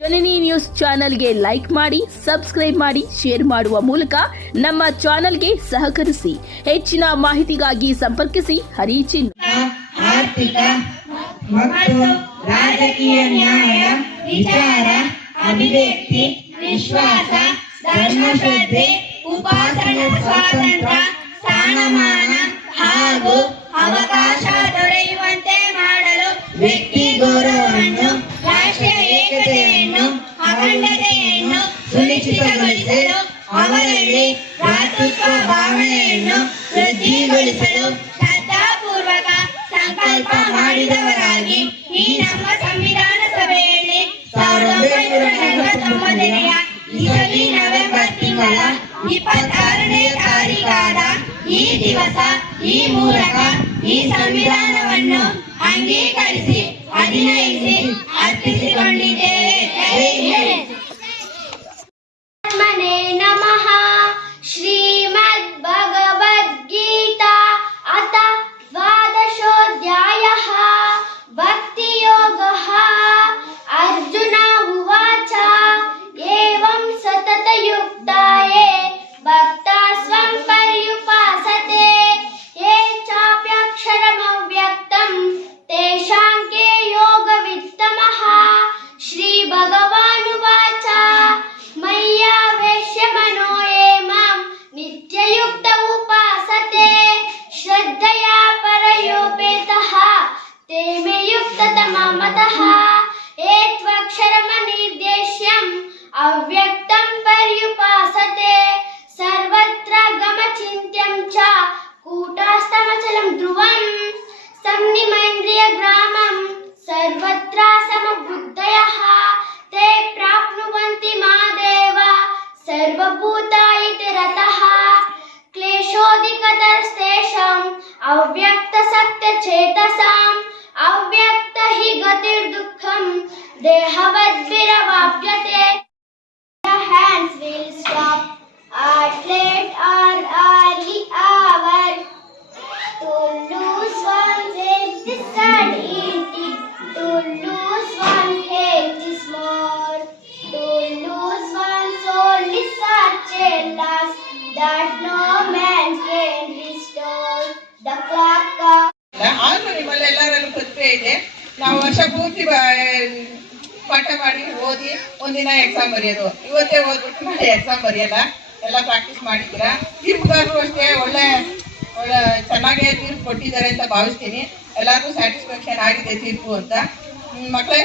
ಜನನಿ news ಚಾನೆಲ್ಗೆ like ಮಾಡಿ, subscribe ಮಾಡಿ, ಶೇರ್ ಮಾಡುವ ಮೂಲಕ ನಮ್ಮ ಚಾನೆಲ್ಗೆ ಸಹಕರಿಸಿ. ಹೆಚ್ಚಿನ ಮಾಹಿತಿಗಾಗಿ ಸಂಪರ್ಕಿಸಿ ಹರಿಚಿನ್. ಆರ್ಥಿಕ ಮತ್ತು ರಾಜಕೀಯ ನ್ಯಾಯ, ವಿಚಾರ, ಅಭಿವ್ಯಕ್ತಿ, ವಿಶ್ವಾಸ, ಧರ್ಮಶ್ರದ್ಧೆ, ಉಪಾಸನೆ ಸ್ವಾತಂತ್ರ್ಯ, ಸ್ಥಾನಮಾನ ಹಾಗೂ ಅವಕಾಶ ದೊರೆಯುವಂತೆ ಮಾಡಲು ವ್ಯಕ್ತಿ ಗೌರವವನ್ನು ಸುನಿಶ್ಚಿತಗೊಳಿಸಲು ಅವರಲ್ಲಿ ಭ್ರಾತೃತ್ವ ಭಾವನೆಯನ್ನು ವೃದ್ಧಿಗೊಳಿಸಲು ಶ್ರದ್ಧಾಪೂರ್ವಕ ಸಂಕಲ್ಪ ಮಾಡಿದವರಾಗಿ ಈ ನಮ್ಮ ಸಂವಿಧಾನ ಸಭೆಯಲ್ಲಿ ಇಸವಿ ನವೆಂಬರ್ ತಿಂಗಳ ಇಪ್ಪತ್ತಾರನೇ ತಾರೀಕಾದ ಈ ದಿವಸ, ಈ ಮೂಲಕ ಈ ಸಂವಿಧಾನವನ್ನು ಅಂಗೀಕರಿಸಿ, ಅಧಿನಯಿಸಿ ಅರ್ಪಿಸಿಕೊಂಡಿದ್ದೇವೆ ಪಾಠ ಮಾಡಿ, ಓದಿ, ಒಂದಿನ ಎಕ್ಸಾಮ್ ಬರೆಯೋದು. ಇವತ್ತೇ ಓದ್ಬಿಟ್ಟು ನಾಳೆ ಎಕ್ಸಾಮ್ ಬರೆಯಲ್ಲ ಎಲ್ಲ ಪ್ರಾಕ್ಟೀಸ್ ಮಾಡಿದ್ದೀರಾ? ತೀರ್ಪುಗಾರರು ಅಷ್ಟೇ ಒಳ್ಳೆ ಒಳ್ಳೆ, ಚೆನ್ನಾಗೇ ತೀರ್ಪು ಕೊಟ್ಟಿದ್ದಾರೆ ಅಂತ ಭಾವಿಸ್ತೀನಿ. ಎಲ್ಲರಿಗೂ ಸ್ಯಾಟಿಸ್ಫ್ಯಾಕ್ಷನ್ ಆಗಿದೆ ತೀರ್ಪು ಅಂತ. ಮಕ್ಕಳೇ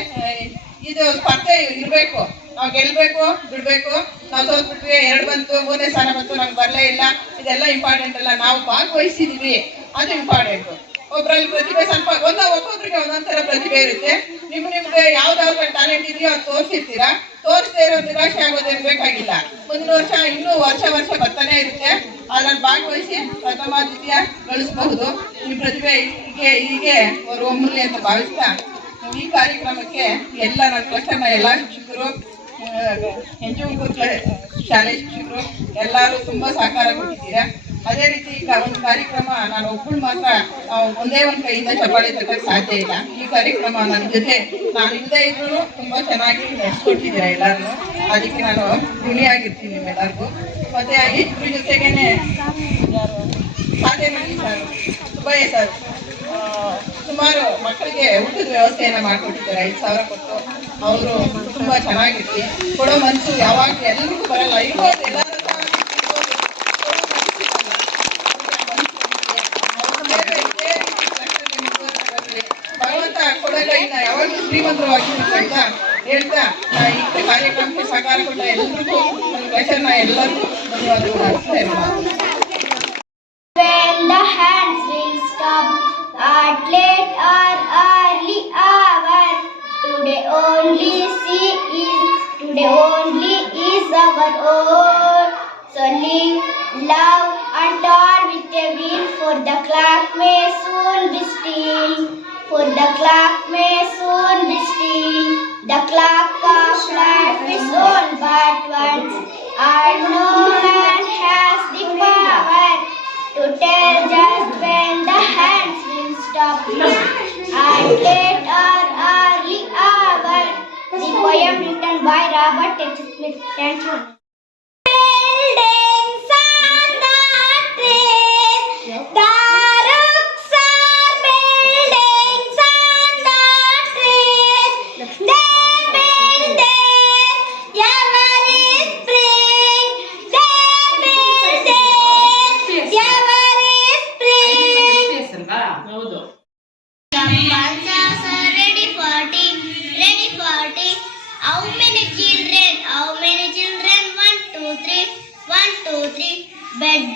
ಇದು ಸ್ಪರ್ಧೆ ಇರಬೇಕು. ನಾವು ಗೆಲ್ಬೇಕು, ಬಿಡಬೇಕು. ನಾವು ಸೋತ್ಬಿಟ್ವಿ ಎರಡು ಬಂತು, ಮೂರನೇ ಸ್ಥಾನ ಬಂತು ನಮ್ಗೆ ಬರಲೇ ಇಲ್ಲ. ಇದೆಲ್ಲ ಇಂಪಾರ್ಟೆಂಟ್ ಅಲ್ಲ. ನಾವು ಭಾಗವಹಿಸಿದೀವಿ. ಅದು ಇಂಪಾರ್ಟೆಂಟ್ ಒಬ್ಬರಲ್ಲಿ ಪ್ರತಿಭೆ ಸ್ವಲ್ಪ, ಒಂದ, ಒಬ್ಬೊಬ್ರಿಗೆ ಥರ ಪ್ರತಿಭೆ ಇರುತ್ತೆ. ನಿಮ್ ನಿಮ್ಗೆ ಯಾವ್ದಾದ್ರು ಟ್ಯಾಲೆಂಟ್ ಇದೆಯೋ ಅದು ತೋರಿಸಿರ್ತೀರಾ? ತೋರಿಸದೇ ಇರೋ ನಿರಾಶೆ ಆಗೋದೇ ಬೇಕಾಗಿಲ್ಲ. ಮುಂದಿನ ವರ್ಷ, ಇನ್ನೂ ವರ್ಷ ವರ್ಷ ಬರ್ತಾನೆ ಇರುತ್ತೆ. ಅದ್ರಲ್ಲಿ ಭಾಗವಹಿಸಿ ಪ್ರಥಮ, ದ್ವಿತೀಯ ಗಳಿಸಬಹುದು. ಈ ಪ್ರತಿಭೆ ಹೀಗೆ ಹೀಗೆ ಅವರು ಒಮ್ಮಲಿ ಅಂತ ಭಾವಿಸ್ತಾ ಈ ಕಾರ್ಯಕ್ರಮಕ್ಕೆ ಎಲ್ಲ ನನ್ನ ಕ್ಲಸ್ಟರ್ನ ಎಲ್ಲ ಶಿಕ್ಷಕರು ಹೆಂಜು ಶಾಲೆ ಶಿಕ್ಷಕರು ಎಲ್ಲರೂ ತುಂಬಾ ಸಹಕಾರ ಕೊಟ್ಟಿದ್ದೀರಾ. ಅದೇ ರೀತಿ ಈಗ ಒಂದು ಕಾರ್ಯಕ್ರಮ ನಾನು ಒಬ್ಬಳು ಮಾತ್ರ ಒಂದೇ ಒಂದು ಕೈಯಿಂದ ಚಪ್ಪಾಳೆ ತಗೊಳ್ಳೋಕೆ ಸಾಧ್ಯ ಇಲ್ಲ. ಈ ಕಾರ್ಯಕ್ರಮ ನನ್ನ ಜೊತೆ ನಾನು ಇಲ್ಲದೆ ಇದ್ರು ತುಂಬಾ ಚೆನ್ನಾಗಿ ನಡೆಸ್ಕೊಟ್ಟಿದ್ದೀರಾ ಎಲ್ಲರೂ ಅದಕ್ಕೆ ನಾನು ಋಣಿಯಾಗಿರ್ತೀನಿ ನಿಮ್ಮೆಲ್ಲರಿಗೂ. ಮತ್ತೆ ಇದ್ರ ಜೊತೆಗೇನೆ ಸಾಧ್ಯ ಮಾಡಿ ಸರ್ ಸುಬ್ಬಯ್ಯ ಸರ್. ಸುಮಾರು ಮಕ್ಕಳಿಗೆ ಊಟದ ವ್ಯವಸ್ಥೆಯನ್ನು ಮಾಡಿಕೊಟ್ಟಿದ್ದಾರೆ. ಐದು ಸಾವಿರ ಕೊಟ್ಟು. ಅವರು ತುಂಬಾ ಚೆನ್ನಾಗಿರ್ತಿ ಕೊಡೋ ಮನಸ್ಸು ಯಾವಾಗ ಎಲ್ಲರಿಗೂ ಬರಲ್ಲ. ಇವಾಗ ಹತ್ರ ಇರ್ಬೋದು. ಕೊಡೋ ಮನ್ಸು ಇರಲ್ಲ. ಅವ್ರಿಗೆ ಆ ಮನ್ಸು ಬಂದಿದೆ. ಅವ್ರು ಬೇರೆ ಇದೇ ರೀತಿ ಕಷ್ಟದಲ್ಲಿ ಮುಂದುವರ್ಸ್ಕೊಂಡ್ರೆ ಭಗವಂತ ಕೊಡಲ್ಲ ಇನ್ನ ಅಂತ ಹೇಳ್ತಾ ನಾ ಕಾರ್ಯಕ್ರಮಕ್ಕೆ ಸಹಕಾರ ಕೊಟ್ಟ ಎಲ್ಲರಿಗೂ ಎಲ್ಲರಿಗೂ ಧನ್ಯವಾದಗಳು will stop. At late early hour, the poem written by Robert H. Smith. Thank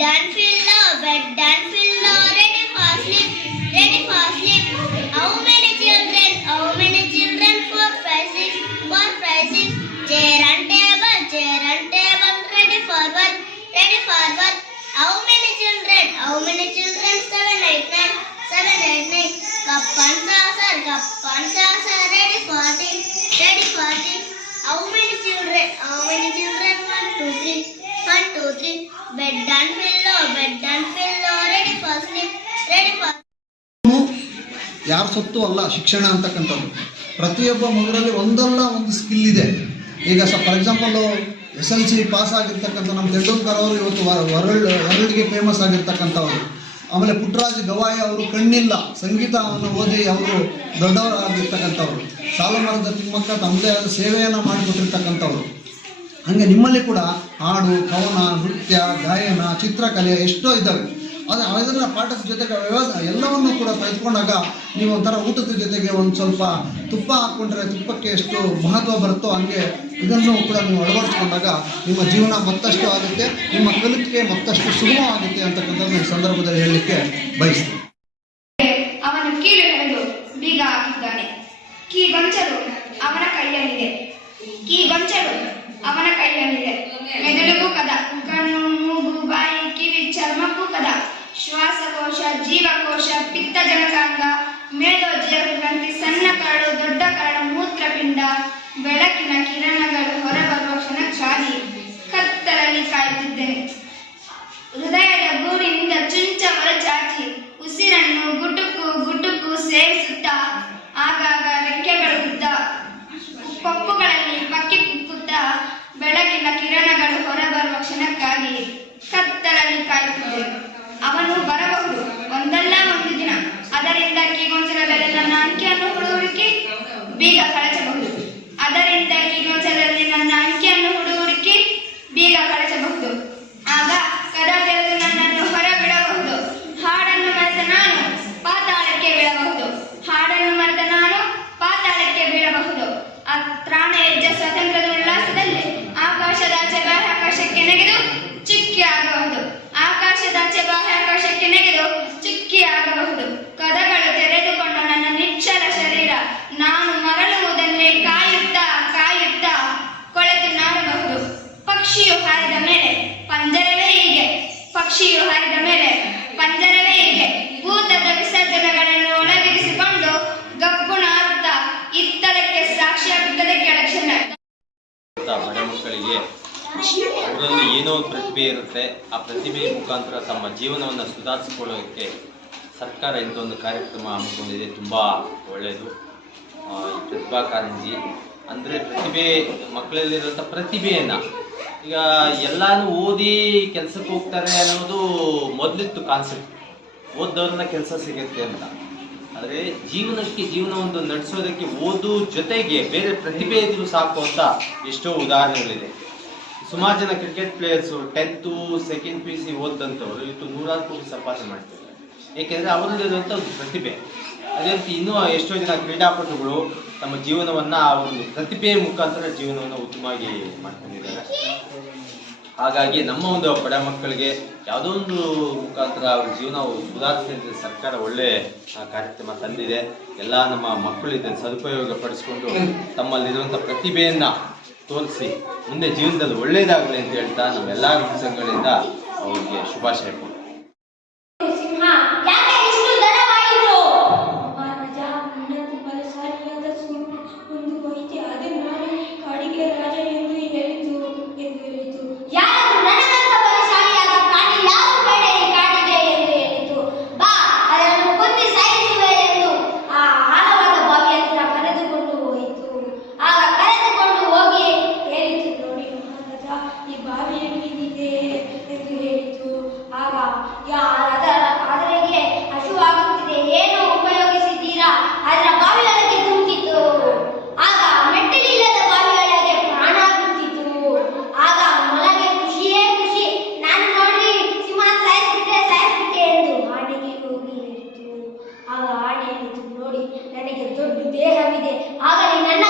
done fill love, bed done ಶಿಕ್ಷಣ ಅಂತಕ್ಕಂಥದ್ದು. ಪ್ರತಿಯೊಬ್ಬ ಮಗುರಲ್ಲಿ ಒಂದಲ್ಲ ಒಂದು ಸ್ಕಿಲ್ ಇದೆ. ಈಗ ಸ for example S L C pass ಆಗಿರ್ತಕ್ಕಂಥ ನಮ್ಮ ತೆಂಡೂಲ್ಕರ್ ಅವರು ಇವತ್ತು ವರ್ಲ್ಡ್ ವರ್ಲ್ಡ್ಗೆ ಫೇಮಸ್ ಆಗಿರ್ತಕ್ಕಂಥವ್ರು. ಆಮೇಲೆ ಪುಟ್ಟರಾಜ್ ಗವಾಯಿ ಅವರು ಕಣ್ಣಿಲ್ಲ. ಸಂಗೀತವನ್ನು ಓದಿ ಅವರು ದೊಡ್ಡವರಾಗಿರ್ತಕ್ಕಂಥವ್ರು ಸಾಲುಮರದ ತಿಮ್ಮಕ್ಕ ತಮ್ಮದೇ ಆದ ಸೇವೆಯನ್ನು ಮಾಡಿಕೊಟ್ಟಿರ್ತಕ್ಕಂಥವ್ರು. ಹಾಗೆ ನಿಮ್ಮಲ್ಲಿ ಕೂಡ ಹಾಡು, ಕವನ, ನೃತ್ಯ, ಗಾಯನ, ಚಿತ್ರಕಲೆ ಎಷ್ಟೋ ಇದ್ದಾವೆ. ಅದು ಅದನ್ನು ಪಾಠದ ಜೊತೆಗೆ ಎಲ್ಲವನ್ನೂ ಕೂಡ ಕಲಿತ್ಕೊಂಡಾಗ ನೀವು ಒಂಥರ ಊಟದ ಜೊತೆಗೆ ಒಂದು ಸ್ವಲ್ಪ ತುಪ್ಪ ಹಾಕ್ಕೊಂಡ್ರೆ ತುಪ್ಪಕ್ಕೆ ಎಷ್ಟು ಮಹತ್ವ ಬರುತ್ತೋ ಹಂಗೆ ಇದನ್ನು ಕೂಡ ನೀವು ಅಳವಡಿಸ್ಕೊಂಡಾಗ ನಿಮ್ಮ ಜೀವನ ಮತ್ತಷ್ಟು ಆಗುತ್ತೆ, ನಿಮ್ಮ ಕಲಿಕೆ ಮತ್ತಷ್ಟು ಸುಗಮವಾಗುತ್ತೆ ಅಂತಕ್ಕಂಥದ್ದು ಈ ಸಂದರ್ಭದಲ್ಲಿ ಹೇಳಲಿಕ್ಕೆ ಬಯಸ್ತೀನಿ. ಅವನು ಕೈಯಲ್ಲಿದೆ. ಕೀ ಅವನ ಕೈಯಲ್ಲಿದೆ. ಮೆದುಳಿಗೂ ಕದ ಕಣ್ಣು ಮೂಗು ಬಾಯಿ, ಕಿವಿ ಚರ್ಮಕ್ಕೂ ಕದ ಶ್ವಾಸಕೋಶ ಜೀವಕೋಶ ಪಿತ್ತಜನಕಾಂಗ ಜನಕಾಂಗ ಮೇದೋಜ್ಜೀರಕ ಗ್ರಂಥಿ ಸಣ್ಣ ಕರಡು ದೊಡ್ಡ ಕರಡು ಮೂತ್ರಪಿಂಡ ಬೆಳಕಿನ ಕಿರಣಗಳು ಪ್ರತಿಭೆಯ ಮುಖಾಂತರ ತಮ್ಮ ಜೀವನವನ್ನು ಸುಧಾರಿಸಿಕೊಳ್ಳೋಕ್ಕೆ ಸರ್ಕಾರ ಇಂಥ ಒಂದು ಕಾರ್ಯಕ್ರಮ ಹಮ್ಮಿಕೊಂಡಿದೆ. ತುಂಬ ಒಳ್ಳೆಯದು ಪ್ರತಿಭಾ ಕಾರಂಜಿ ಅಂದರೆ ಪ್ರತಿಭೆ ಮಕ್ಕಳಲ್ಲಿರುವಂಥ ಪ್ರತಿಭೆಯನ್ನು. ಈಗ ಎಲ್ಲರೂ ಓದಿ ಕೆಲಸಕ್ಕೆ ಹೋಗ್ತಾರೆ ಅನ್ನೋದು ಮೊದಲಿತ್ತು ಕಾನ್ಸೆಪ್ಟ್ ಓದ್ದವ್ರನ್ನ ಕೆಲಸ ಸಿಗುತ್ತೆ ಅಂತ. ಆದರೆ ಜೀವನಕ್ಕೆ ಜೀವನ ಒಂದು ನಡೆಸೋದಕ್ಕೆ ಓದು ಜೊತೆಗೆ ಬೇರೆ ಪ್ರತಿಭೆ ಇದ್ರೂ ಸಾಕು ಅಂತ ಎಷ್ಟೋ ಉದಾಹರಣೆಗಳಿದೆ. ಸುಮಾರು ಜನ cricket players tenth second P C ಓದಂಥವ್ರು ಇವತ್ತು ನೂರಾರು ಕೋಟಿ ಸಂಪಾದನೆ ಮಾಡ್ತಿದ್ದಾರೆ ಏಕೆಂದರೆ ಅವರಲ್ಲಿರುವಂಥ ಒಂದು ಪ್ರತಿಭೆ. ಅದೇ ರೀತಿ ಇನ್ನೂ ಎಷ್ಟೋ ಜನ ಕ್ರೀಡಾಪಟುಗಳು ತಮ್ಮ ಜೀವನವನ್ನು ಆ ಒಂದು ಪ್ರತಿಭೆಯ ಮುಖಾಂತರ ಜೀವನವನ್ನು ಉತ್ತಮವಾಗಿ ಮಾಡ್ಕೊಂಡಿದ್ದಾರೆ. ಹಾಗಾಗಿ ನಮ್ಮ ಒಂದು ಬಡ ಮಕ್ಕಳಿಗೆ ಯಾವುದೋ ಒಂದು ಮುಖಾಂತರ ಅವ್ರ ಜೀವನ ಸುಧಾರಿಸಿದ ಸರ್ಕಾರ ಒಳ್ಳೆ ಕಾರ್ಯಕ್ರಮ ತಂದಿದೆ. ಎಲ್ಲ ನಮ್ಮ ಮಕ್ಕಳು ಇದನ್ನು ಸದುಪಯೋಗ ಪಡಿಸ್ಕೊಂಡು ತಮ್ಮಲ್ಲಿರುವಂಥ ಪ್ರತಿಭೆಯನ್ನ ತೋರಿಸಿ. ಮುಂದೆ ಜೀವನದಲ್ಲಿ ಒಳ್ಳೇದಾಗಲಿ ಅಂತ ಹೇಳ್ತಾ ನಮ್ಮೆಲ್ಲ ಸಂಘಗಳಿಂದ ಅವರಿಗೆ ಶುಭಾಶಯ ಕೊಡ್ತೀವಿ ದೇಹವಿದೆ. ಆಗಲೇ ನನ್ನ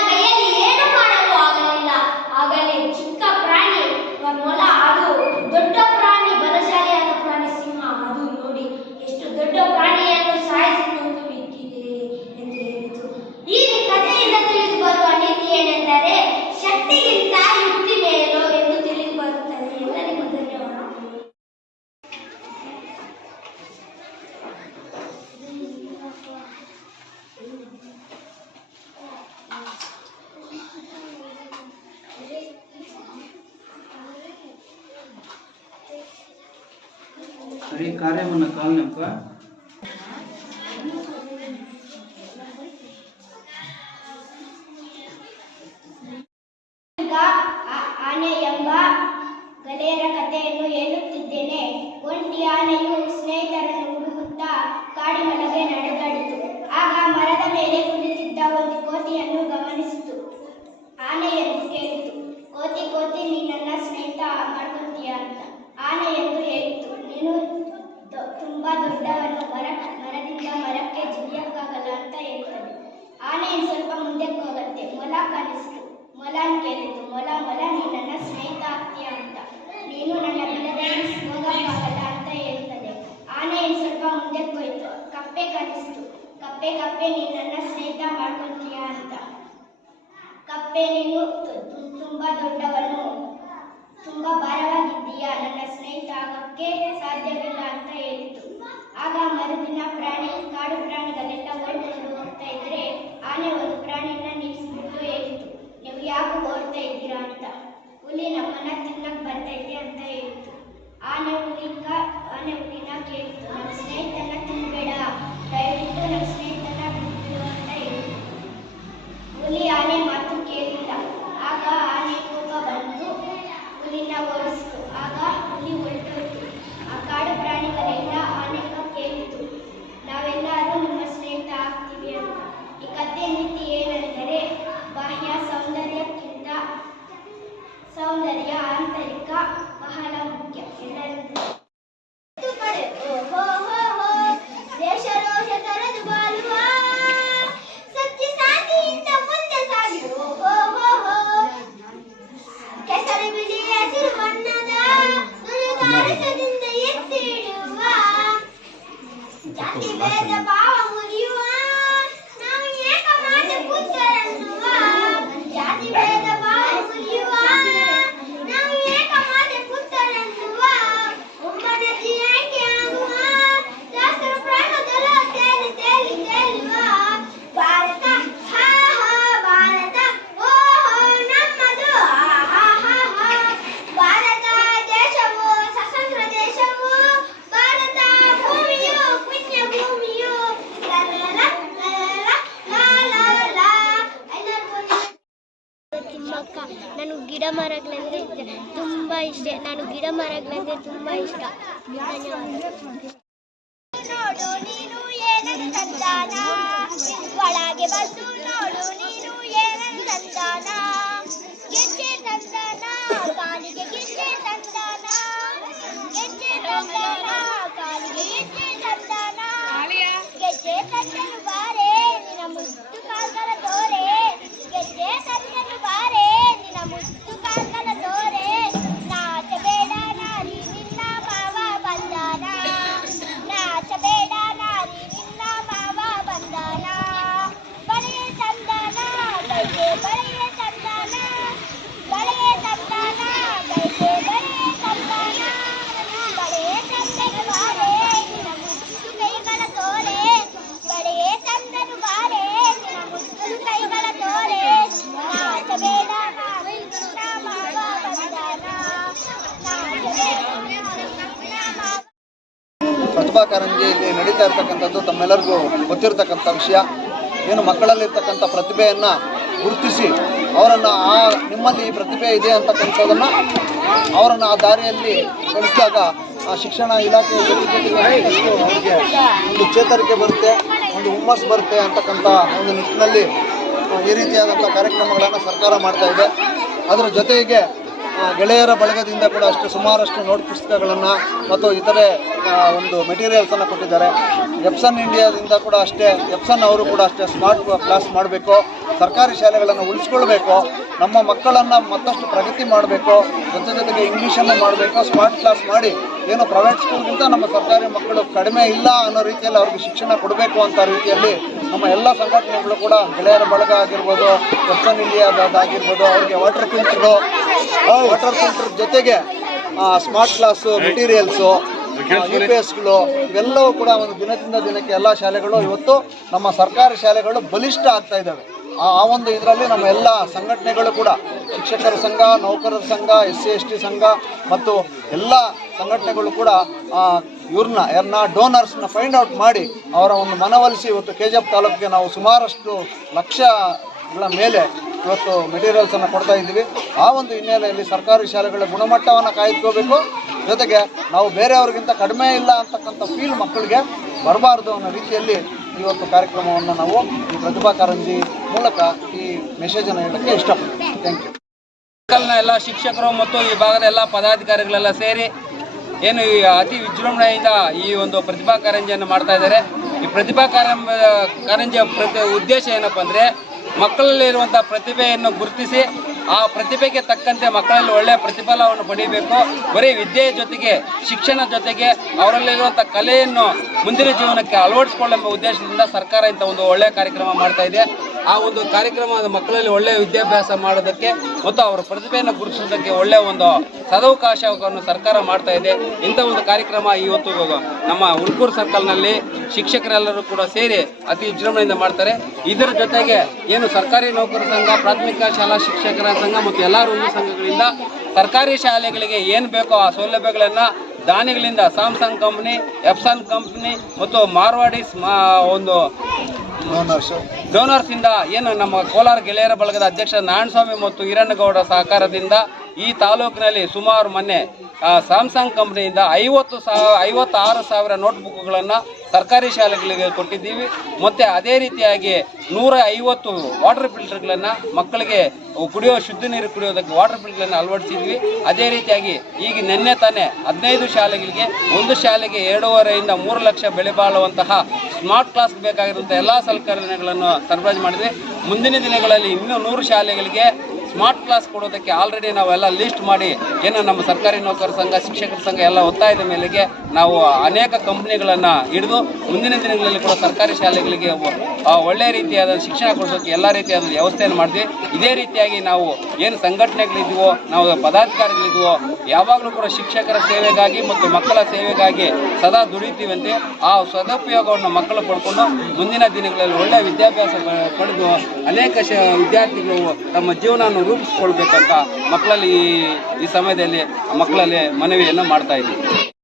ಗಲೆಯರ ಕಥೆಯನ್ನು ಹೇಳುತ್ತಿದ್ದೇನೆ. ಒಂಟಿ ಆನೆಯು ಸ್ನೇಹಿತರನ್ನು ಹುಡುಕುತ್ತಾ ಕಾಡಿನೊಳಗೆ ನಡೆದಾಡಿತು ಆಗ ಮರದ ಮೇಲೆ ಕುಳಿತಿದ್ದ ಒಂದು ಕೋತಿಯನ್ನು ಗಮನಿಸಿತು ಆನೆ ಎಂದು ಕೇಳಿತು ಕೋತಿ ಕೋತಿ ನೀ ನನ್ನ ಸ್ನೇಹಿತ ಮಾಡ್ಕೊಂತೀಯ ಅಂತ ಆನೆ ಎಂದು ಹೇಳಿತು ನೀನು ದೊ- ತುಂಬಾ ದೊಡ್ಡವನು ಮರ ಮರದಿಂದ ಮರಕ್ಕೆ ಜಿಗಿಯಕ್ಕಾಗಲ್ಲ ಅಂತ ಹೇಳ್ತದೆ ಆನೆ ಇನ್ನು ಸ್ವಲ್ಪ ಮುಂದಕ್ಕೆ ಹೋಗುತ್ತೆ ಮೊಲ ಕಾಣಿಸ್ತು ಮೊಲ ಕೇಳಿತು ಮೊಲ ಮೊಲ ನೀ ನನ್ನ ಸ್ನೇಹಿತ ಆಗ್ತೀಯ ಅಂತ ನೀನು ನನ್ನ ಬಿಡದಲ್ಲಿ ಹೋಗಕ್ಕಾಗಲ್ಲ ಅಂತ ಹೇಳ್ತದೆ ಆನೆ ಇನ್ನು ಸ್ವಲ್ಪ ಮುಂದಕ್ಕೆ ಹೋಯ್ತು ಕಪ್ಪೆ ಕಾಣಿಸ್ತು ಕಪ್ಪೆ ಕಪ್ಪೆ ನೀ ನನ್ನ ಸ್ನೇಹಿತ ಮಾಡ್ಕೊಂತೀಯ ಅಂತ ಕಪ್ಪೆ ನೀನು ತು- ತು- ತುಂಬಾ ದೊಡ್ಡವನು ತುಂಬಾ ಭಾರವಾಗಿದ್ದೀಯಾ ನನ್ನ ಸ್ನೇಹಿತ ಸಾಧ್ಯವಿಲ್ಲ ಅಂತ ಹೇಳಿತು. ಆಗ ಮರುದಿನ ಪ್ರಾಣಿ, ಕಾಡು ಪ್ರಾಣಿಗಳೆಲ್ಲ ಓಡಿಕೊಂಡು ಹೋಗ್ತಾ ಇದ್ರೆ ಆನೆ ಒಂದು ಪ್ರಾಣಿನ ನಿಲ್ಲಿಸ್ಬಿಟ್ಟು ಹೇಳಿತು. ನೀವು ಯಾಕೆ ಓಡ್ತಾ ಇದ್ದೀರಾ ಅಂತ? ಹುಲಿ ನಮ್ಮನ್ನ ತಿನ್ನಕ್ ಬರ್ತಾ ಇದೆ ಅಂತ ಹೇಳಿತು. ಆನೆ ಹುಲಿಗ ಆನೆ ಗಿಡ ಮರಗಳಂದ್ರೆ ತುಂಬ ಇಷ್ಟ. ನಾನು ಗಿಡ ಮರಗಳಂದ್ರೆ ತುಂಬ ಇಷ್ಟ. ನೋಡು, ನೀನು ಏನನ್ನು ತಂದಾನ ಒಳಗೆ ಬಂದು ನೋಡು, ನೀನು ಏನನ್ನು ತಂದಾನ ಗೊತ್ತಿರತಕ್ಕಂಥ ವಿಷಯ, ಏನು ಮಕ್ಕಳಲ್ಲಿರ್ತಕ್ಕಂಥ ಪ್ರತಿಭೆಯನ್ನು ಗುರುತಿಸಿ, ಅವರನ್ನು ಆ ನಿಮ್ಮಲ್ಲಿ ಈ ಪ್ರತಿಭೆ ಇದೆ ಅಂತಕ್ಕಂಥದ್ದನ್ನು ಅವರನ್ನು ಆ ದಾರಿಯಲ್ಲಿ ಕಳಿಸಿದಾಗ ಆ ಶಿಕ್ಷಣ ಇಲಾಖೆ ಅವರಿಗೆ ಒಂದು ಚೇತರಿಕೆ ಬರುತ್ತೆ, ಒಂದು ಹುಮ್ಮಸ್ಸು ಬರುತ್ತೆ ಅಂತಕ್ಕಂಥ ಒಂದು ನಿಟ್ಟಿನಲ್ಲಿ ಈ ರೀತಿಯಾದಂಥ ಕಾರ್ಯಕ್ರಮಗಳನ್ನು ಸರ್ಕಾರ ಮಾಡ್ತಾ ಇದೆ. ಅದರ ಜೊತೆಗೆ ಗೆಳೆಯರ ಬಳಗದಿಂದ ಕೂಡ ಅಷ್ಟು ಸುಮಾರಷ್ಟು ನೋಟ್ ಪುಸ್ತಕಗಳನ್ನು ಮತ್ತು ಇತರೆ ಒಂದು ಮೆಟೀರಿಯಲ್ಸನ್ನು ಕೊಟ್ಟಿದ್ದಾರೆ. ಎಪ್ಸನ್ ಇಂಡಿಯಾದಿಂದ ಕೂಡ ಅಷ್ಟೇ ಎಪ್ಸನ್ ಅವರು ಕೂಡ ಅಷ್ಟೇ ಸ್ಮಾರ್ಟ್ ಕ್ಲಾಸ್ ಮಾಡಬೇಕು. ಸರ್ಕಾರಿ ಶಾಲೆಗಳನ್ನು ಉಳಿಸ್ಕೊಳ್ಬೇಕು. ನಮ್ಮ ಮಕ್ಕಳನ್ನು ಮತ್ತಷ್ಟು ಪ್ರಗತಿ ಮಾಡಬೇಕು. ಜೊತೆ ಜೊತೆಗೆ ಇಂಗ್ಲೀಷನ್ನು ಮಾಡಬೇಕು. ಸ್ಮಾರ್ಟ್ ಕ್ಲಾಸ್ ಮಾಡಿ. ಏನು ಪ್ರೈವೇಟ್ ಸ್ಕೂಲ್ಗಿಂತ ನಮ್ಮ ಸರ್ಕಾರಿ ಮಕ್ಕಳು ಕಡಿಮೆ ಇಲ್ಲ ಅನ್ನೋ ರೀತಿಯಲ್ಲಿ ಅವ್ರಿಗೆ ಶಿಕ್ಷಣ ಕೊಡಬೇಕು ಅಂತ ರೀತಿಯಲ್ಲಿ ನಮ್ಮ ಎಲ್ಲ ಸಂಘಟನೆಗಳು ಕೂಡ ಗೆಳೆಯರ ಬಳಗ ಆಗಿರ್ಬೋದು ಕೆಪ್ಟನ್ ಇಂಡಿಯಾದಾಗಿರ್ಬೋದು ಅವ್ರಿಗೆ ವಾಟರ್ ಫಿಲ್ಟ್ರು ವಾಟರ್ ಫಿಲ್ಟರ್ ಜೊತೆಗೆ smart class materials U P ಎಸ್ಗಳು ಇವೆಲ್ಲವೂ ಕೂಡ ಒಂದು ದಿನದಿಂದ ದಿನಕ್ಕೆ ಎಲ್ಲ ಶಾಲೆಗಳು ಇವತ್ತು ನಮ್ಮ ಸರ್ಕಾರಿ ಶಾಲೆಗಳು ಬಲಿಷ್ಠ ಆಗ್ತಾ ಇದ್ದಾವೆ. ಆ ಒಂದು ಇದರಲ್ಲಿ ನಮ್ಮ ಎಲ್ಲ ಸಂಘಟನೆಗಳು ಕೂಡ, ಶಿಕ್ಷಕರ ಸಂಘ, ನೌಕರರ ಸಂಘ ಎಸ್ ಸಿ ಎಸ್ ಟಿ ಸಂಘ ಮತ್ತು ಎಲ್ಲ ಸಂಘಟನೆಗಳು ಕೂಡ ಇವ್ರನ್ನ ಯಾರನ್ನ ಡೋನರ್ಸ್ನ ಫೈಂಡ್ ಔಟ್ ಮಾಡಿ ಅವರ ಒಂದು ಮನವೊಲಿಸಿ ಇವತ್ತು ಕೆ ಜಿ ಎಫ್ ತಾಲೂಕಿಗೆ ನಾವು ಸುಮಾರಷ್ಟು ಲಕ್ಷಗಳ ಮೇಲೆ ಇವತ್ತು ಮೆಟೀರಿಯಲ್ಸನ್ನು ಕೊಡ್ತಾ ಇದ್ದೀವಿ. ಆ ಒಂದು ಹಿನ್ನೆಲೆಯಲ್ಲಿ ಸರ್ಕಾರಿ ಶಾಲೆಗಳ ಗುಣಮಟ್ಟವನ್ನು ಕಾಯ್ದುಕೋಬೇಕು. ಜೊತೆಗೆ ನಾವು ಬೇರೆಯವ್ರಿಗಿಂತ ಕಡಿಮೆ ಇಲ್ಲ ಅಂತಕ್ಕಂಥ ಫೀಲ್ ಮಕ್ಕಳಿಗೆ ಬರಬಾರ್ದು ಅನ್ನೋ ರೀತಿಯಲ್ಲಿ ಇವತ್ತು ಕಾರ್ಯಕ್ರಮವನ್ನು ನಾವು ಈ ಪ್ರತಿಭಾ ಕಾರಂಜಿ ಮೂಲಕ ಈ ಮೆಸೇಜನ್ನು ಹೇಳೋಕ್ಕೆ ಇಷ್ಟಪಡ್ತೀವಿ. ಥ್ಯಾಂಕ್ ಯು ಎಲ್ಲ ಶಿಕ್ಷಕರು ಮತ್ತು ಈ ಭಾಗದ ಎಲ್ಲ ಪದಾಧಿಕಾರಿಗಳೆಲ್ಲ ಸೇರಿ ಏನು ಈ ಅತಿ ವಿಜೃಂಭಣೆಯಿಂದ ಈ ಒಂದು ಪ್ರತಿಭಾ ಕಾರಂಜಿಯನ್ನು ಮಾಡ್ತಾ ಇದ್ದಾರೆ. ಈ ಪ್ರತಿಭಾ ಕಾರಂಬ ಕಾರಂಜಿಯ ಪ್ರತಿ ಉದ್ದೇಶ ಏನಪ್ಪ ಅಂದರೆ ಮಕ್ಕಳಲ್ಲಿರುವಂಥ ಪ್ರತಿಭೆಯನ್ನು ಗುರುತಿಸಿ ಆ ಪ್ರತಿಭೆಗೆ ತಕ್ಕಂತೆ ಮಕ್ಕಳಲ್ಲಿ ಒಳ್ಳೆಯ ಪ್ರತಿಫಲವನ್ನು ಪಡೆಯಬೇಕು. ಬರೀ ವಿದ್ಯೆಯ ಜೊತೆಗೆ, ಶಿಕ್ಷಣ ಜೊತೆಗೆ ಅವರಲ್ಲಿರುವಂಥ ಕಲೆಯನ್ನು ಮುಂದಿನ ಜೀವನಕ್ಕೆ ಅಳವಡಿಸ್ಕೊಳ್ಳೆಂಬ ಉದ್ದೇಶದಿಂದ ಸರ್ಕಾರ ಇಂಥ ಒಂದು ಒಳ್ಳೆಯ ಕಾರ್ಯಕ್ರಮ ಮಾಡ್ತಾ ಇದೆ. ಆ ಒಂದು ಕಾರ್ಯಕ್ರಮ ಮಕ್ಕಳಲ್ಲಿ ಒಳ್ಳೆಯ ವಿದ್ಯಾಭ್ಯಾಸ ಮಾಡೋದಕ್ಕೆ ಮತ್ತು ಅವರ ಪ್ರತಿಭೆಯನ್ನು ಗುರುತಿಸೋದಕ್ಕೆ ಒಳ್ಳೆಯ ಒಂದು ಸದವಕಾಶವನ್ನು ಸರ್ಕಾರ ಮಾಡ್ತಾ ಇದೆ. ಇಂಥ ಒಂದು ಕಾರ್ಯಕ್ರಮ ಇವತ್ತು ನಮ್ಮ ಉಳ್ಕೂರು ಸರ್ಕಲ್ನಲ್ಲಿ ಶಿಕ್ಷಕರೆಲ್ಲರೂ ಕೂಡ ಸೇರಿ ಅತಿ ವಿಜೃಂಭಣೆಯಿಂದ ಮಾಡ್ತಾರೆ. ಇದರ ಜೊತೆಗೆ ಏನು ಸರ್ಕಾರಿ ನೌಕರರ ಸಂಘ, ಪ್ರಾಥಮಿಕ ಶಾಲಾ ಶಿಕ್ಷಕರ ಸಂಘ ಮತ್ತು ಎಲ್ಲ ವೃಂದ ಸಂಘಗಳಿಂದ ಸರ್ಕಾರಿ ಶಾಲೆಗಳಿಗೆ ಏನು ಬೇಕೋ ಆ ಸೌಲಭ್ಯಗಳನ್ನು ದಾನಿಗಳಿಂದ ಸ್ಯಾಮ್ಸಂಗ್ ಕಂಪ್ನಿ ಎಪ್ಸಾನ್ ಕಂಪ್ನಿ ಮತ್ತು ಮಾರ್ವಾಡಿಸ್ ಮಾ ಒಂದು ಡೋನರ್ಸಿಂದ ಡೋನರ್ಸ್ ಇಂದ ಏನು ನಮ್ಮ ಕೋಲಾರ ಗೆಳೆಯರ ಬಳಗದ ಅಧ್ಯಕ್ಷ ನಾರಾಯಣಸ್ವಾಮಿ ಮತ್ತು ಹಿರಣ್ಣಗೌಡ ಸಹಕಾರದಿಂದ ಈ ತಾಲೂಕಿನಲ್ಲಿ ಸುಮಾರು ಮೊನ್ನೆ ಸ್ಯಾಮ್ಸಂಗ್ ಕಂಪ್ನಿಯಿಂದ ಐವತ್ತು ಸಾವಿರ ಐವತ್ತಾರು ಸಾವಿರ ನೋಟ್ಬುಕ್ಗಳನ್ನು ಸರ್ಕಾರಿ ಶಾಲೆಗಳಿಗೆ ಕೊಟ್ಟಿದ್ದೀವಿ. ಮತ್ತು ಅದೇ ರೀತಿಯಾಗಿ ನೂರ ಐವತ್ತು ವಾಟರ್ ಫಿಲ್ಟರ್ಗಳನ್ನು ಮಕ್ಕಳಿಗೆ ಕುಡಿಯೋ ಶುದ್ಧ ನೀರು ಕುಡಿಯೋದಕ್ಕೆ ವಾಟರ್ ಫಿಲ್ಟರ್ಗಳನ್ನು ಅಳವಡಿಸಿದ್ವಿ. ಅದೇ ರೀತಿಯಾಗಿ ಈಗ ನಿನ್ನೆ ತಾನೇ ಹದಿನೈದು ಶಾಲೆಗಳಿಗೆ, ಒಂದು ಶಾಲೆಗೆ ಎರಡೂವರೆಯಿಂದ ಮೂರು ಲಕ್ಷ ಬೆಲೆ ಬಾಳುವಂತಹ ಸ್ಮಾರ್ಟ್ ಕ್ಲಾಸ್ ಬೇಕಾಗಿರುವಂಥ ಎಲ್ಲ ಸಲಕರಣೆಗಳನ್ನು ಸರಬರಾಜು ಮಾಡಿದ್ವಿ. ಮುಂದಿನ ದಿನಗಳಲ್ಲಿ ಇನ್ನೂ ನೂರು ಶಾಲೆಗಳಿಗೆ ಸ್ಮಾರ್ಟ್ ಕ್ಲಾಸ್ ಕೊಡೋದಕ್ಕೆ ಆಲ್ರೆಡಿ ನಾವೆಲ್ಲ ಲಿಸ್ಟ್ ಮಾಡಿ ಏನು ನಮ್ಮ ಸರ್ಕಾರಿ ನೌಕರ ಸಂಘ, ಶಿಕ್ಷಕರ ಸಂಘ ಎಲ್ಲ ಒತ್ತಾಯದ ಮೇಲೆಗೆ ನಾವು ಅನೇಕ ಕಂಪ್ನಿಗಳನ್ನು ಹಿಡಿದು ಮುಂದಿನ ದಿನಗಳಲ್ಲಿ ಕೂಡ ಸರ್ಕಾರಿ ಶಾಲೆಗಳಿಗೆ ಒಳ್ಳೆಯ ರೀತಿಯಾದ ಶಿಕ್ಷಣ ಕೊಡೋದಕ್ಕೆ ಎಲ್ಲ ರೀತಿಯಾದ ವ್ಯವಸ್ಥೆಯನ್ನು ಮಾಡಿದ್ವಿ. ಇದೇ ರೀತಿಯಾಗಿ ನಾವು ಏನು ಸಂಘಟನೆಗಳಿದ್ವೋ, ನಾವು ಪದಾಧಿಕಾರಿಗಳಿದ್ವೋ, ಯಾವಾಗಲೂ ಕೂಡ ಶಿಕ್ಷಕರ ಸೇವೆಗಾಗಿ ಮತ್ತು ಮಕ್ಕಳ ಸೇವೆಗಾಗಿ ಸದಾ ದುಡಿತೀವಂತೆ. ಆ ಸದುಪಯೋಗವನ್ನು ಮಕ್ಕಳು ಪಡ್ಕೊಂಡು ಮುಂದಿನ ದಿನಗಳಲ್ಲಿ ಒಳ್ಳೆಯ ವಿದ್ಯಾಭ್ಯಾಸ ಪಡೆದು ಅನೇಕ ವಿದ್ಯಾರ್ಥಿಗಳು ತಮ್ಮ ಜೀವನವನ್ನು ರೂಪಿಸ್ಕೊಳ್ಬೇಕಂತ ಮಕ್ಕಳಲ್ಲಿ ಈ- ಸಮಯದಲ್ಲಿ ಮಕ್ಕಳಲ್ಲಿ ಮನವಿಯನ್ನು ಮಾಡ್ತಾ ಇದ್ದೀವಿ.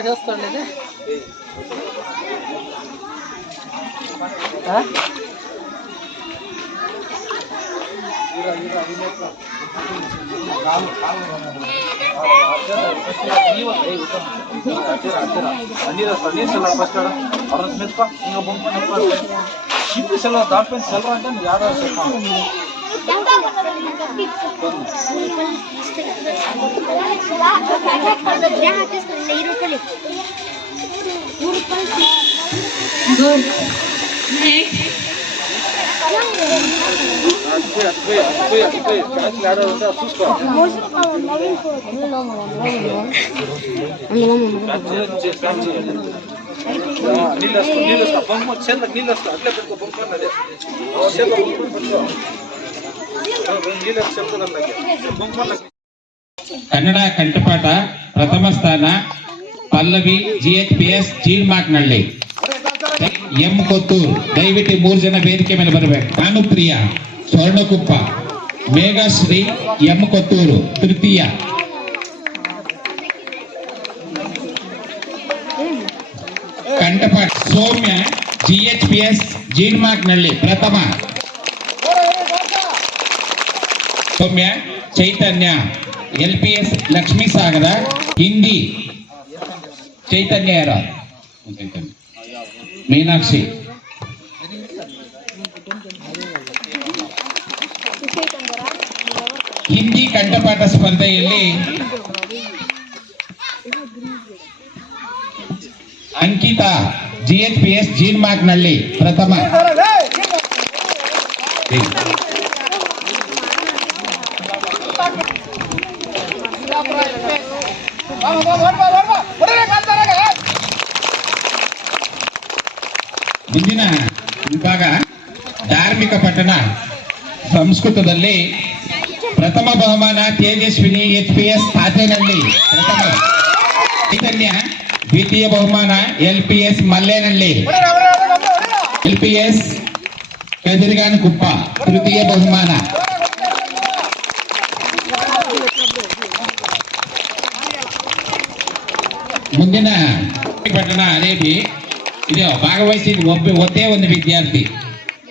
చేస్తాండి ఇది ಫಸ್ಟ್ ಅವ್ರ ಮೆತ್ಕ ಹಿಂಗ ಬಂಪ ಇಬ್ಬರು ಸಲ ದಾಟ್ಕೊಂಡು ಸೆಲ್ರ ಅಂತ ಯಾರು ಬಂದು Good. Next. నీళ్ళొస్తా బొమ్మ చేతులకు నీళ్ళొస్తా అట్లే పెట్టుకో ಕನ್ನಡ ಕಂಠಪಾಠ ಪ್ರಥಮ ಸ್ಥಾನ ಪಲ್ಲವಿ ಎಂ ಕೊತ್ತೂರು, ದಯವಿಟ್ಟು ಮೂರು ಜನ ವೇದಿಕೆ ಮೇಲೆ ಬರಬೇಕು. ಕಾನುಪ್ರಿಯ ಸ್ವರ್ಣಕುಪ್ಪ ಮೇಘಶ್ರೀ ಎಂ ಕೊತ್ತೂರು, ತೃತೀಯ. ಕಂಠಪಾಠ, Soumya G H P S ಜೀನ್ಮಾರ್ಕ್ನಲ್ಲಿ ಪ್ರಥಮ. Soumya, Chaitanya, L P S Lakshmi Sagara Hindi. Chaitanya ಯಾರ? ಚೈತನ್ಯ. ಮೀನಾಕ್ಷಿ. ಹಿಂದಿ ಕಂಠಪಾಠ ಸ್ಪರ್ಧೆಯಲ್ಲಿ ಅಂಕಿತಾ ಜಿಎಚ್ ಪಿ ಎಸ್ನಲ್ಲಿ ಪ್ರಥಮ ಮುಂದಿನ ವಿಭಾಗ ಧಾರ್ಮಿಕ ಪಠಣ ಸಂಸ್ಕೃತದಲ್ಲಿ ಪ್ರಥಮ ಬಹುಮಾನ Tejaswini H P S Tatenahalli ಪ್ರಥಮ ಚೈತನ್ಯ ದ್ವಿತೀಯ ಬಹುಮಾನ L P S Mallenahalli. L P S Kadirgan Kuppa ತೃತೀಯ ಬಹುಮಾನ. ಮುಂದಿನ ಪಟ್ಟಣ ಅದೇ ರೀತಿ ಇದು. ಭಾಗವಹಿಸಿದ ಒಬ್ಬ ಒಂದೇ ಒಂದು ವಿದ್ಯಾರ್ಥಿ.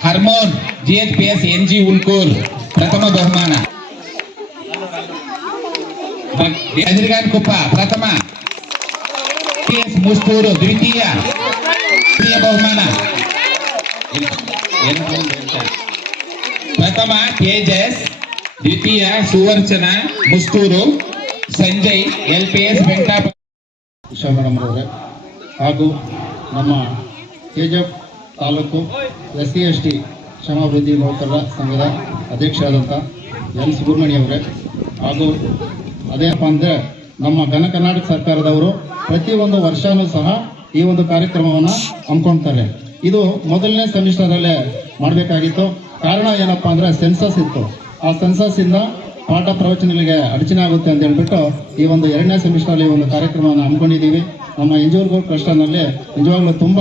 Hermon G H P S N G Ulkur ಪ್ರಥಮ ಬಹುಮಾನ. ಎದುರುಗಾನ್ ಕುಪ್ಪ, ಪ್ರಥಮ. ಮುಸ್ತೂರು, ದ್ವಿತೀಯ. ದ್ವಿತೀಯ ಬಹುಮಾನ. ಪ್ರಥಮ ತೇಜಸ್, ದ್ವಿತೀಯ Suvarchana, Mustur. Sanjay L P S Venkatapa Usha madam ಅವರೇ ಹಾಗೂ ನಮ್ಮ ಕೆಜಿಎಫ್ ತಾಲೂಕು ಎಸ್ ಸಿ ಎಸ್ ಟಿ ಕ್ಷಮಾಭಿವೃದ್ಧಿ ನೌಕರರ ಸಂಘದ ಅಧ್ಯಕ್ಷರಾದಂಥ ಎನ್ ಅವರೇ. ಹಾಗೂ ಅದೇನಪ್ಪ ಅಂದರೆ ನಮ್ಮ ಘನ ಕರ್ನಾಟಕ ಸರ್ಕಾರದವರು ಪ್ರತಿಯೊಂದು ವರ್ಷನೂ ಸಹ ಈ ಒಂದು ಕಾರ್ಯಕ್ರಮವನ್ನು ಹಮ್ಮಿಕೊಳ್ತಾರೆ. ಇದು ಮೊದಲನೇ ಸೆಮಿಸ್ಟರಲ್ಲೇ ಮಾಡಬೇಕಾಗಿತ್ತು. ಕಾರಣ ಏನಪ್ಪ ಅಂದರೆ ಸೆನ್ಸಸ್ ಇತ್ತು. ಆ ಸೆನ್ಸಸ್ ಇಂದ ಪಾಠ ಪ್ರವಚನಗಳಿಗೆ ಅಡಚಣೆ ಆಗುತ್ತೆ ಅಂತ ಹೇಳ್ಬಿಟ್ಟು ಈ ಒಂದು ಎರಡನೇ ಸೆಮಿಸ್ಟರ್ ಈ ಒಂದು ಕಾರ್ಯಕ್ರಮವನ್ನು ಹಮ್ಮಿಕೊಂಡಿದ್ದೀವಿ. ನಮ್ಮ ಎಂಜೂರ್ಗೌಡ್ ಕಷ್ಟನಲ್ಲಿ ನಿಜವಾಗ್ಲೂ ತುಂಬ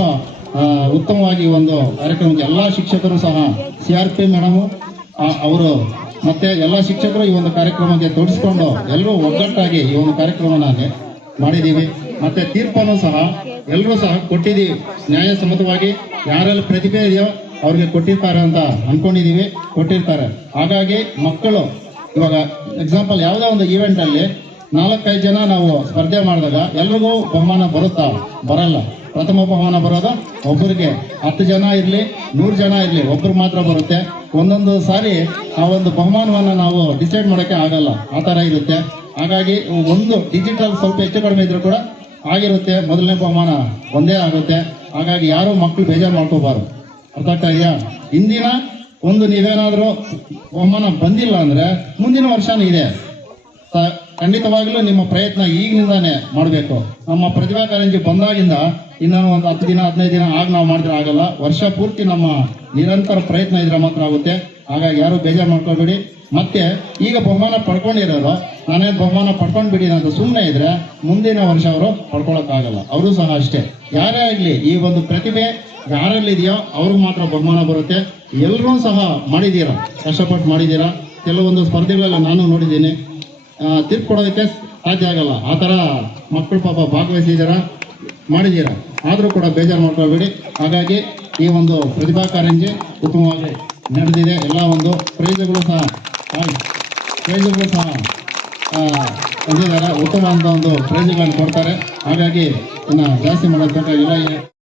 ಉತ್ತಮವಾಗಿ ಒಂದು ಕಾರ್ಯಕ್ರಮಕ್ಕೆ ಎಲ್ಲ ಶಿಕ್ಷಕರು ಸಹ, ಸಿ ಆರ್ ಪಿ ಮೇಡಮು ಅವರು ಮತ್ತೆ ಎಲ್ಲ ಶಿಕ್ಷಕರು ಈ ಒಂದು ಕಾರ್ಯಕ್ರಮಕ್ಕೆ ತೊಡಗಿಸ್ಕೊಂಡು ಎಲ್ಲರೂ ಒಗ್ಗಟ್ಟಾಗಿ ಈ ಒಂದು ಕಾರ್ಯಕ್ರಮನ ಮಾಡಿದ್ದೀವಿ. ಮತ್ತೆ ತೀರ್ಪನ್ನು ಸಹ ಎಲ್ಲರೂ ಸಹ ಕೊಟ್ಟಿದ್ದೀವಿ. ನ್ಯಾಯಸಮ್ಮತವಾಗಿ ಯಾರೆಲ್ಲ ಪ್ರತಿಭೆ ಇದೆಯೋ ಅವ್ರಿಗೆ ಕೊಟ್ಟಿರ್ತಾರೆ ಅಂತ ಅನ್ಕೊಂಡಿದೀವಿ ಕೊಟ್ಟಿರ್ತಾರೆ. ಹಾಗಾಗಿ ಮಕ್ಕಳು, ಇವಾಗ ಎಕ್ಸಾಂಪಲ್ ಯಾವುದೋ ಒಂದು ಈವೆಂಟ್ ಅಲ್ಲಿ ನಾಲ್ಕೈದು ಜನ ನಾವು ಸ್ಪರ್ಧೆ ಮಾಡಿದಾಗ ಎಲ್ರಿಗೂ ಬಹುಮಾನ ಬರುತ್ತಾ? ಬರಲ್ಲ. ಪ್ರಥಮ ಬಹುಮಾನ ಬರೋದು ಒಬ್ಬರಿಗೆ ಹತ್ತು ಜನ ಇರಲಿ, ನೂರು ಜನ ಇರಲಿ ಒಬ್ಬರು ಮಾತ್ರ ಬರುತ್ತೆ. ಒಂದೊಂದು ಸಾರಿ ಆ ಒಂದು ಬಹುಮಾನವನ್ನು ನಾವು ಡಿಸೈಡ್ ಮಾಡೋಕ್ಕೆ ಆಗಲ್ಲ. ಆ ಥರ ಇರುತ್ತೆ. ಹಾಗಾಗಿ ಒಂದು ಡಿಜಿಟಲ್ ಸ್ವಲ್ಪ ಹೆಚ್ಚು ಕಡಿಮೆ ಇದ್ರೂ ಕೂಡ ಆಗಿರುತ್ತೆ. ಮೊದಲನೇ ಬಹುಮಾನ ಒಂದೇ ಆಗುತ್ತೆ. ಹಾಗಾಗಿ ಯಾರು ಮಕ್ಕಳು ಬೇಜಾರು ಮಾಡ್ಕೋಬಾರ್ದು. ಅರ್ಥ ಆಗ್ತಾ ಇದೆಯಾ? ಇಂದಿನ ಒಂದು ನೀವೇನಾದರೂ ಬಹುಮಾನ ಬಂದಿಲ್ಲ ಅಂದರೆ ಮುಂದಿನ ವರ್ಷನೂ ಇದೆ. ಖಂಡಿತವಾಗ್ಲೂ ನಿಮ್ಮ ಪ್ರಯತ್ನ ಈಗಿನಿಂದಾನೇ ಮಾಡಬೇಕು. ನಮ್ಮ ಪ್ರತಿಭಾ ಕಾರಂಜಿ ಬಂದಾಗಿಂದ ಇನ್ನೊಂದು ಒಂದು ಹತ್ತು ದಿನ, ಹದಿನೈದು ದಿನ ಆಗ ನಾವು ಮಾಡಿದ್ರೆ ಆಗಲ್ಲ. ವರ್ಷ ಪೂರ್ತಿ ನಮ್ಮ ನಿರಂತರ ಪ್ರಯತ್ನ ಇದ್ರೆ ಮಾತ್ರ ಆಗುತ್ತೆ. ಹಾಗಾಗಿ ಯಾರು ಬೇಜಾರು ಮಾಡ್ಕೋಬೇಡಿ. ಮತ್ತೆ ಈಗ ಬಹುಮಾನ ಪಡ್ಕೊಂಡಿರೋರು, ನಾನೇ ಬಹುಮಾನ ಪಡ್ಕೊಂಡ್ಬಿಡಿ ಅಂತ ಸುಮ್ಮನೆ ಇದ್ರೆ ಮುಂದಿನ ವರ್ಷ ಅವರು ಪಡ್ಕೊಳಕ್ಕಾಗಲ್ಲ ಅವರು ಸಹ ಅಷ್ಟೇ. ಯಾರೇ ಆಗಲಿ, ಈ ಒಂದು ಪ್ರತಿಭೆ ಯಾರಲ್ಲಿದೆಯೋ ಅವ್ರಿಗೆ ಮಾತ್ರ ಬಹುಮಾನ ಬರುತ್ತೆ. ಎಲ್ಲರೂ ಸಹ ಮಾಡಿದ್ದೀರಾ? ಕಷ್ಟಪಟ್ಟು ಮಾಡಿದ್ದೀರಾ? ಕೆಲವೊಂದು ಸ್ಪರ್ಧೆಗಳೆಲ್ಲ ನಾನು ನೋಡಿದ್ದೀನಿ. ತೀರ್ಪು ಕೊಡೋದಕ್ಕೆ ಸಾಧ್ಯ ಆಗಲ್ಲ. ಆ ಥರ ಮಕ್ಕಳು ಪಾಪ ಭಾಗವಹಿಸಿದ್ದೀರಾ? ಮಾಡಿದ್ದೀರಾ? ಆದರೂ ಕೂಡ ಬೇಜಾರು ಮಾಡ್ಕೊಳ್ಬೇಡಿ. ಹಾಗಾಗಿ ಈ ಒಂದು ಪ್ರತಿಭಾ ಕಾರಂಜಿ ಉತ್ತಮವಾಗಿ ನಡೆದಿದೆ. ಎಲ್ಲ ಒಂದು ಪ್ರೈಸ್ಗಳು ಸಹ ಪ್ರೈಸ್ಗಳು ಸಹ ಹೊಂದಿದ್ದಾರೆ ಉತ್ತಮವಾದ ಒಂದು ಪ್ರೈಸ್ಗಳನ್ನು ಕೊಡ್ತಾರೆ. ಹಾಗಾಗಿ ಇನ್ನು ಜಾಸ್ತಿ ಮಾಡೋದು ಬೇಕಾಗಿಲ್ಲ